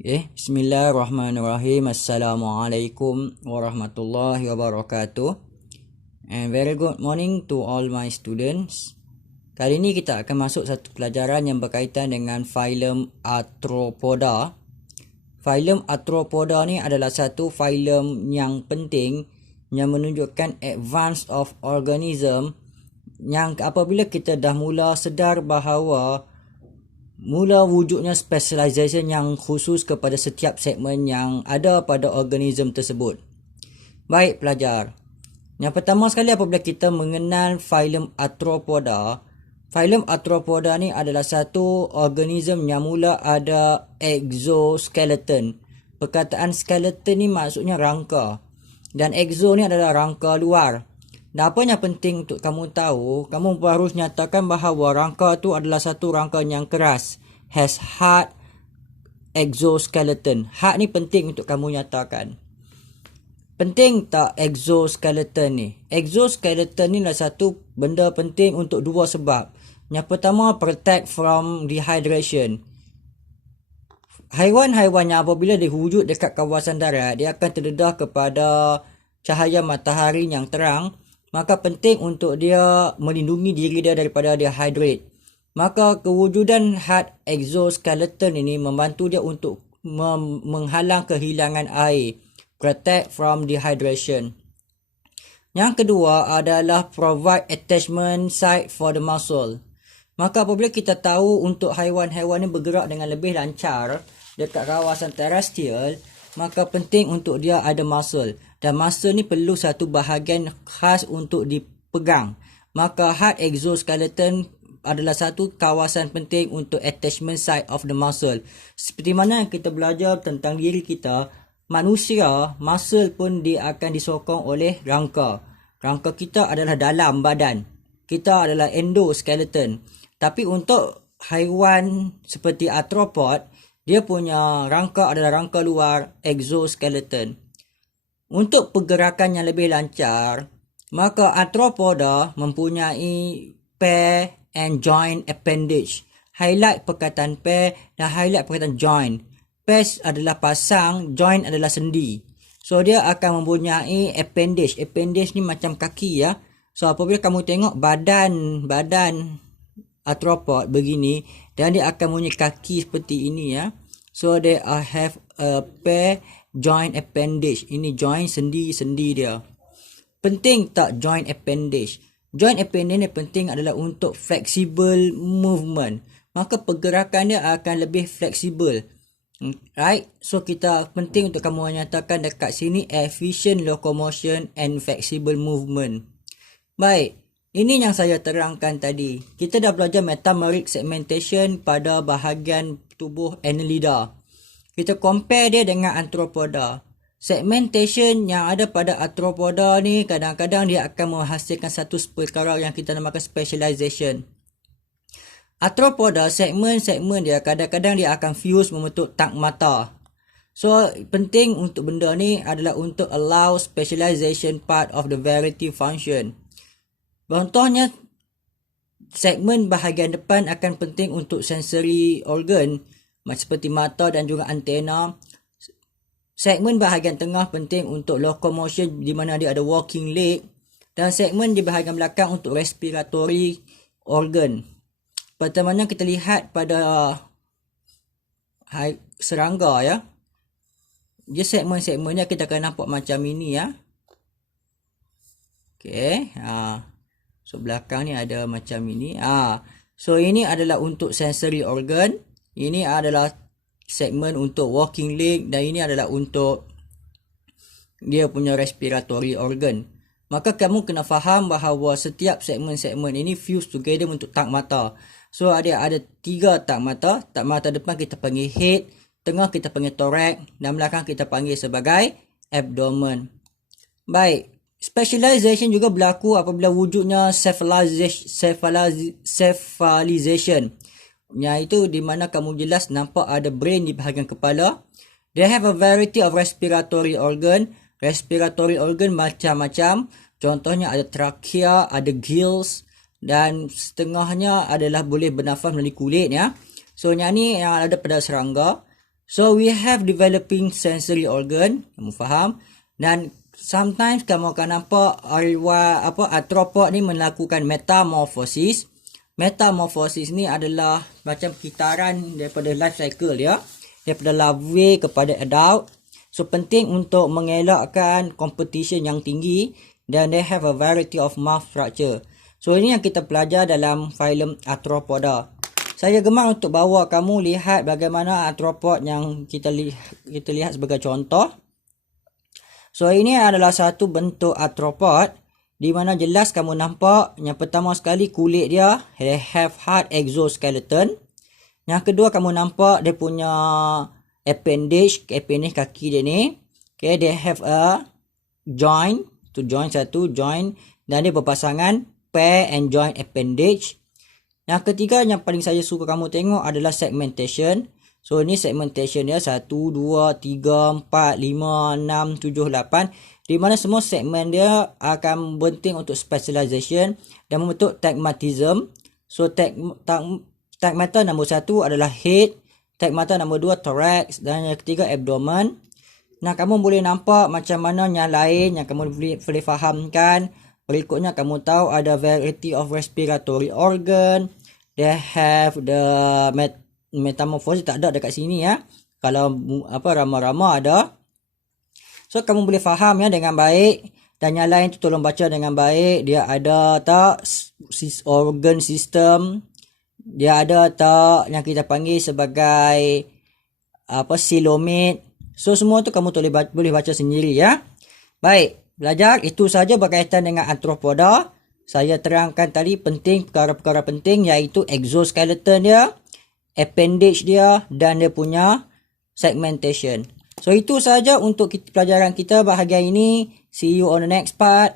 Bismillahirrahmanirrahim. Assalamualaikum warahmatullahi wabarakatuh. And very good morning to all my students. Kali ini kita akan masuk satu pelajaran yang berkaitan dengan filem Arthropoda. Filem Arthropoda ni adalah satu filem yang penting yang menunjukkan advance of organism, yang apabila kita dah mula sedar bahawa mula wujudnya specialization yang khusus kepada setiap segmen yang ada pada organism tersebut. Baik pelajar, yang pertama sekali apabila kita mengenal filem Arthropoda ni adalah satu organism yang mula ada exoskeleton. Perkataan skeleton ni maksudnya rangka, dan exo ni adalah rangka luar. Dan apa yang penting untuk kamu tahu, kamu harus nyatakan bahawa rangka tu adalah satu rangka yang keras, has hard exoskeleton. Hard ni penting untuk kamu nyatakan. Penting tak exoskeleton ni? Exoskeleton ni adalah satu benda penting untuk dua sebab. Yang pertama, protect from dehydration. Haiwan-haiwan yang apabila dia wujud dekat kawasan darat, dia akan terdedah kepada cahaya matahari yang terang. Maka penting untuk dia melindungi diri dia daripada dehydrate. Maka kewujudan hard exoskeleton ini membantu dia untuk menghalang kehilangan air. Protect from dehydration. Yang kedua adalah provide attachment site for the muscle. Maka apabila kita tahu untuk haiwan-haiwan ini bergerak dengan lebih lancar dekat kawasan terrestrial, maka penting untuk dia ada muscle. Dan muscle ni perlu satu bahagian khas untuk dipegang. Maka hard exoskeleton adalah satu kawasan penting untuk attachment site of the muscle. Seperti mana kita belajar tentang diri kita, manusia, muscle pun dia akan disokong oleh rangka. Rangka kita adalah dalam badan. Kita adalah endoskeleton. Tapi untuk haiwan seperti arthropod, dia punya rangka adalah rangka luar, exoskeleton. Untuk pergerakan yang lebih lancar, maka Arthropoda mempunyai pair and joint appendage. Highlight perkataan pair dan highlight perkataan joint. Pair adalah pasang, joint adalah sendi. So dia akan mempunyai appendage. Appendage ni macam kaki ya. So apabila kamu tengok badan arthropod begini, dan dia akan mempunyai kaki seperti ini ya. So they have a pair joint appendage. Ini joint sendi-sendi dia. Penting tak joint appendage? Joint appendage ni penting adalah untuk flexible movement. Maka pergerakan dia akan lebih fleksibel. Right? So kita penting untuk kamu nyatakan dekat sini efficient locomotion and flexible movement. Baik. Ini yang saya terangkan tadi. Kita dah belajar metameric segmentation pada bahagian tubuh annelida. Kita compare dia dengan Arthropoda. Segmentation yang ada pada Arthropoda ni kadang-kadang dia akan menghasilkan satu perkara yang kita namakan specialization. Arthropoda, segmen-segmen dia kadang-kadang dia akan fuse membentuk tang mata. So penting untuk benda ni adalah untuk allow specialization part of the variety function. Contohnya, segmen bahagian depan akan penting untuk sensory organ seperti mata dan juga antena. Segmen bahagian tengah penting untuk locomotion di mana dia ada walking leg, dan segmen di bahagian belakang untuk respiratory organ. Pertamanya kita lihat pada serangga ya. Dia segmen-segmennya kita akan nampak macam ini ya. Okey, so belakang ni ada macam ini. So ini adalah untuk sensory organ. Ini adalah segmen untuk walking leg, dan ini adalah untuk dia punya respiratory organ. Maka kamu kena faham bahawa setiap segmen-segmen ini fuse together untuk tang mata. So ada 3 tang mata. Tang mata depan kita panggil head, tengah kita panggil thorax, dan belakang kita panggil sebagai abdomen. Baik. Specialization juga berlaku apabila wujudnya cephalization. Iaitu di mana kamu jelas nampak ada brain di bahagian kepala. They have a variety of respiratory organ. Respiratory organ macam-macam. Contohnya ada trachea, ada gills, dan setengahnya adalah boleh bernafas melalui kulit ya. So yang ni yang ada pada serangga. So we have developing sensory organ, kamu faham? Dan sometimes kamu akan nampak arthropod ni melakukan metamorphosis. Metamorphosis ni adalah macam kitaran daripada life cycle dia, daripada larvae kepada adult. So penting untuk mengelakkan competition yang tinggi, dan they have a variety of mouth structure. So ini yang kita pelajar dalam filem Arthropoda. Saya gemar untuk bawa kamu lihat bagaimana arthropod yang kita lihat sebagai contoh. So ini adalah satu bentuk arthropod di mana jelas kamu nampak yang pertama sekali kulit dia, they have hard exoskeleton. Yang kedua kamu nampak dia punya appendage kaki dia ni. Okay, they have a joint, satu joint, dan dia berpasangan pair and joint appendage. Yang ketiga yang paling saya suka kamu tengok adalah segmentation. So ini segmentation dia 1, 2, 3, 4, 5, 6, 7, 8. Di mana semua segmen dia akan penting untuk specialization dan membentuk tagmatism. So tagmata nombor 1 adalah head, tagmata nombor 2 thorax, dan yang ketiga abdomen. Nah, kamu boleh nampak macam mana yang lain yang kamu boleh fahamkan. Berikutnya kamu tahu ada variety of respiratory organ. They have the metamorphosis, tak ada dekat sini ya. Kalau rama-rama ada. So kamu boleh faham ya dengan baik, dan yang lain tu tolong baca dengan baik. Dia ada tak organ system? Dia ada tak yang kita panggil sebagai coelomate? So semua tu kamu boleh baca sendiri ya. Baik, belajar itu saja berkaitan dengan Arthropoda. Saya terangkan tadi penting, perkara-perkara penting, iaitu exoskeleton dia, appendage dia, dan dia punya segmentation. So itu saja untuk pelajaran kita bahagian ini. See you on the next part.